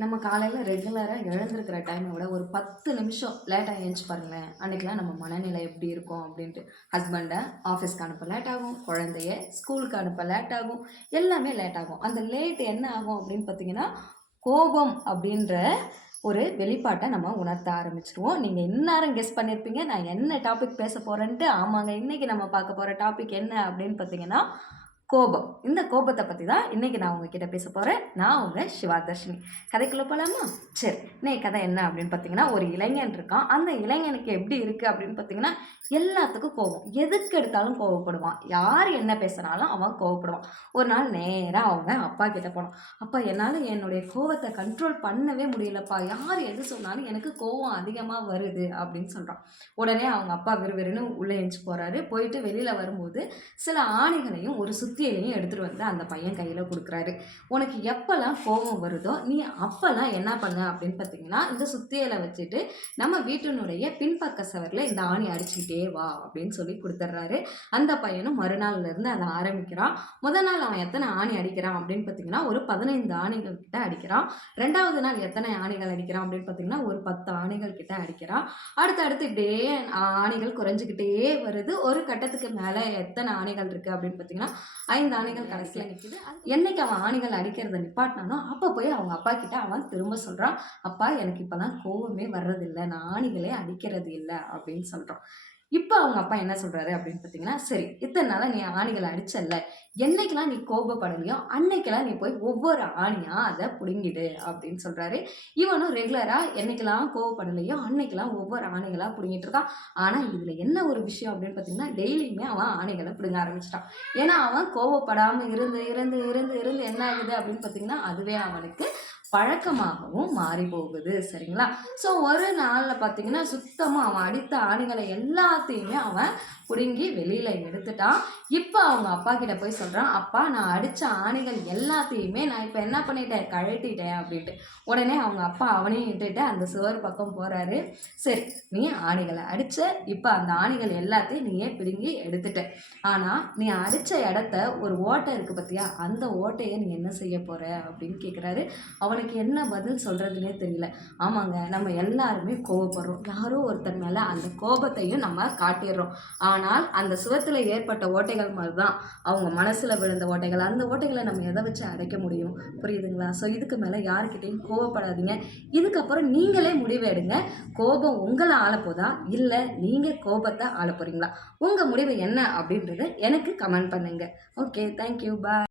நம்ம காலையில் ரெகுலராக எழுந்திருக்கிற டைமை விட ஒரு பத்து நிமிஷம் லேட்டாக எழுந்துச்சு பாருங்களேன். அன்றைக்கெலாம் நம்ம மனநிலை எப்படி இருக்கும் அப்படின்ட்டு. ஹஸ்பண்டை ஆஃபீஸ்க்கு அனுப்ப லேட் ஆகும். குழந்தைய ஸ்கூலுக்கு அனுப்ப லேட் ஆகும். எல்லாமே லேட் ஆகும். அந்த லேட் என்ன ஆகும் அப்படின்னு பார்த்தீங்கன்னா கோபம் அப்படின்ற ஒரு வெளிப்பாட்டை நம்ம உணர்த்த ஆரம்பிச்சிருவோம். நீங்கள் இந்நேரம் கெஸ் பண்ணியிருப்பீங்க நான் என்ன டாபிக் பேச போகிறேன்ட்டு ஆமாங்க இன்றைக்கி நம்ம பார்க்க போகிற டாபிக் என்ன அப்படின்னு பார்த்தீங்கன்னா கோபம். இந்த கோபத்தை பற்றி தான் இன்றைக்கி நான் உங்ககிட்ட பேச போகிறேன் நான் உங்கள் சிவாதர்ஷினி. கதைக்குள்ளே போகலாமா சரி. இன்னைக்கு கதை என்ன அப்படின்னு பார்த்தீங்கன்னா ஒரு இளைஞன் இருக்கான். அந்த இளைஞனுக்கு எப்படி இருக்குது அப்படின்னு பார்த்தீங்கன்னா எல்லாத்துக்கும் கோபம். எதுக்கு எடுத்தாலும் கோவப்படுவான் யார் என்ன பேசினாலும் அவன் கோவப்படுவான் ஒரு நாள் நேராக அவங்க அப்பா கிட்ட போனான். அப்பா என்னால் என்னுடைய கோவத்தை கண்ட்ரோல் பண்ணவே முடியலப்பா. யார் எது சொன்னாலும் எனக்கு கோவம் அதிகமாக வருது அப்படின்னு சொல்கிறான் உடனே அவங்க அப்பா விறுவிறுன்னு உள்ளே எழுந்து போகிறாரு போயிட்டு வெளியில் வரும்போது சில ஆணிகளையும் ஒரு சுத்தியலையும் எடுத்துகிட்டு வந்து அந்த பையன் கையில் கொடுக்குறாரு. உனக்கு எப்போல்லாம் கோபம் வருதோ நீ அப்போல்லாம் என்ன பண்ண அப்படின்னு பார்த்தீங்கன்னா இந்த சுத்தியலை வச்சுட்டு நம்ம வீட்டினுடைய பின்பக்க சவரில் இந்த ஆணி அடிச்சுக்கிட்டே வா அப்படின்னு சொல்லி கொடுத்துட்றாரு அந்த பையனும் மறுநாள்லேருந்து அதை ஆரம்பிக்கிறான். முதல் நாள் அவன் எத்தனை ஆணி அடிக்கிறான் அப்படின்னு பார்த்தீங்கன்னா ஒரு பதினைந்து ஆணிகள் கிட்ட அடிக்கிறான். ரெண்டாவது நாள் எத்தனை ஆணிகள் அடிக்கிறான் அப்படின்னு பார்த்தீங்கன்னா ஒரு பத்து ஆணிகள் கிட்ட அடிக்கிறான். அடுத்து அடுத்து இப்படியே ஆணிகள் குறைஞ்சிக்கிட்டே வருது. ஒரு கட்டத்துக்கு மேலே எத்தனை ஆணிகள் இருக்குது அப்படின்னு பார்த்தீங்கன்னா ஐந்து ஆணைகள் கடைசியில் நிற்கிது என்னைக்கு அவன் ஆணைகள் அடிக்கிறத நிப்பாட்டினானோ அப்போ போய் அவங்க அப்பா கிட்ட அவன் திரும்ப சொல்கிறான் அப்பா எனக்கு இப்போலாம் கோவமே வர்றதில்லை. நான் ஆணிகளே அடிக்கிறது இல்லை அப்படின்னு சொல்கிறான் இப்போ அவங்க அப்பா என்ன சொல்கிறாரு அப்படின்னு பார்த்தீங்கன்னா சரி இத்தனை நாளாக நீ ஆணிகளை அடிச்சல்ல. என்னைக்கெல்லாம் நீ கோபப்படலையோ அன்னைக்கெல்லாம் நீ போய் ஒவ்வொரு ஆணியாக அதை பிடுங்கிடு அப்படின்னு சொல்கிறாரு இவனும் ரெகுலராக என்னைக்கெல்லாம் கோவப்படலையோ அன்னைக்கெல்லாம் ஒவ்வொரு ஆணைகளாக பிடுங்கிட்டு இருக்கான். ஆனால் இதில் என்ன ஒரு விஷயம் அப்படின்னு பார்த்தீங்கன்னா டெய்லியுமே அவன் ஆணைகளை பிடுங்க ஆரம்பிச்சிட்டான். ஏன்னா அவன் கோவப்படாமல் இருந்து இருந்து இருந்து இருந்து என்ன ஆகுது அப்படின்னு பார்த்தீங்கன்னா அதுவே அவனுக்கு பழக்கமாகவும் மாறி போகுது சரிங்களா? ஸோ ஒரு நாளில் பார்த்தீங்கன்னா சுத்தமாக அவன் அடித்த ஆணிகளை எல்லாத்தையுமே அவன் பிடுங்கி வெளியில் எடுத்துட்டான். இப்போ அவங்க அப்பா கிட்ட போய் சொல்கிறான் அப்பா நான் அடித்த ஆணிகள் எல்லாத்தையுமே நான் இப்போ என்ன பண்ணிட்டேன்? கழட்டிட்டேன் அப்படின்ட்டு. உடனே அவங்க அப்பா அவனையும் இட்டுட்டு அந்த சுவர் பக்கம் போகிறாரு சரி நீ ஆணிகளை அடித்த இப்போ அந்த ஆணிகள் எல்லாத்தையும் நீயே பிடுங்கி எடுத்துட்ட. ஆனால் நீ அடித்த இடத்த ஒரு ஓட்டை இருக்குது பார்த்தியா அந்த ஓட்டையை நீ என்ன செய்ய போகிற அப்படின்னு கேட்குறாரு அவன் அவனுக்கு என்ன பதில் சொல்கிறதுனே தெரியல. ஆமாங்க நம்ம எல்லாருமே கோவப்படுறோம். யாரோ ஒருத்தர் மேலே அந்த கோபத்தையும் நம்ம காட்டிடுறோம். ஆனால் அந்த சுவத்தில் ஏற்பட்ட ஓட்டைகள் மாதிரி தான் அவங்க மனசில் விழுந்த ஓட்டைகள். அந்த ஓட்டைகளை நம்ம எதை வச்சு அடைக்க முடியும்? புரியுதுங்களா? ஸோ இதுக்கு மேலே யாருக்கிட்டையும் கோவப்படாதீங்க. இதுக்கப்புறம் நீங்களே முடிவெடுங்க கோபம் உங்களை ஆளப்போதா? இல்லை நீங்கள் கோபத்தை ஆள போகிறீங்களா உங்கள் முடிவு என்ன அப்படின்றத எனக்கு கமெண்ட் பண்ணுங்கள் ஓகே தேங்க்யூ பாய்